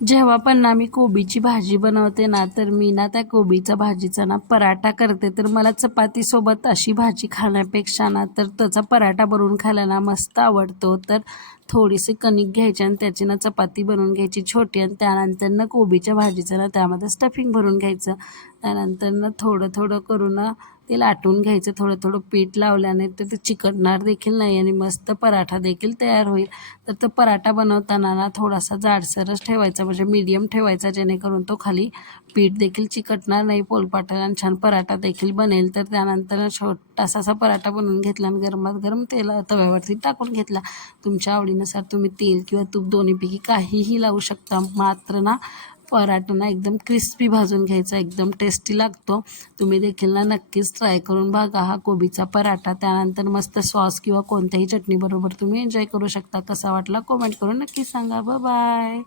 जेव्हा पण ना मी कोबीची भाजी बनवते ना, तर मी ना त्या कोबीच्या भाजीचा ना पराठा करते. तर मला चपातीसोबत अशी भाजी खाण्यापेक्षा ना, तर त्याचा पराठा बनवून खायला ना मस्त आवडतो. तर थोडीशी कणिक घ्यायची आणि त्याची ना चपाती बनवून घ्यायची छोटी आणि त्यानंतर ना कोबीच्या भाजीचं ना त्यामध्ये स्टफिंग भरून घ्यायचं. त्यानंतर ना थोडं थोडं करून ना ते लाटून घ्यायचं. थोडं थोडं पीठ लावल्याने तर ते चिकटणार देखील नाही आणि मस्त पराठा देखील तयार होईल. तर तो पराठा बनवताना ना थोडासा जाडसरच ठेवायचा, म्हणजे मीडियम ठेवायचा, जेणेकरून तो खाली पीठ देखील चिकटणार नाही, पोलपाटाला आणि छान पराठा देखील बनेल. तर त्यानंतर छोटासा असा पराठा बनवून घेतला आणि गरमात गरम तव्यावरती टाकून घेतला. तुमच्या आवडीनुसार तुम्ही तेल किंवा तूप दोन्हीपैकी काहीही लावू शकता. मात्र ना पराठा ना एकदम क्रिस्पी भाजून घ्यायचा, एकदम टेस्टी लागतो. तुम्ही देखील ना नक्कीच ट्राय करून बघा हा कोबीचा पराठा. त्यानंतर मस्त सॉस किंवा कोणत्याही चटणीबरोबर तुम्ही एन्जॉय करू शकता. कसा वाटला कमेंट करून नक्की सांगा. Bye bye.